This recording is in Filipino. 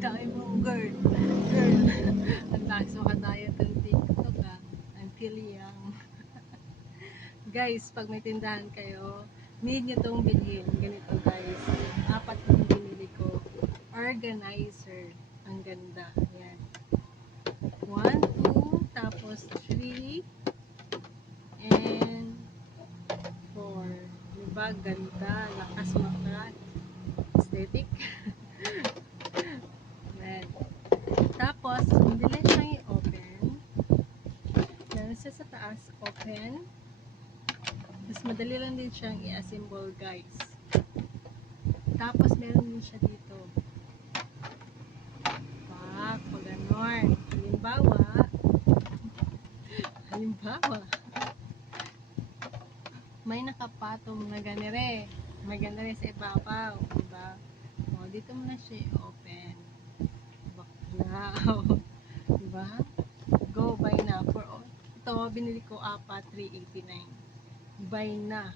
Dami mo, girl. Girl. Ang lakas mo kadaya ng TikTok, ah. I'm feeling young. Guys, pag may tindahan kayo, need nyo itong bilhin. Ganito, guys. 4 yung binili ko. Organizer. Ang ganda. Ayan. 1, 2, tapos 3, and 4. Diba? Ganda. Lakas maka. Aesthetic. Ayan. Tapos, hindi lang siyang i-open. Meron siya sa taas, open. Tapos, madali lang din siyang i-assemble, guys. Tapos, meron din siya dito. Pag ganon. Halimbawa, may nakapatong na ganire. May ganire sa ibabaw. Diba? O, dito mo na siya i-open. Wow. Diba? Go, buy na. For all. Ito, binili ko 4, 389. Buy na.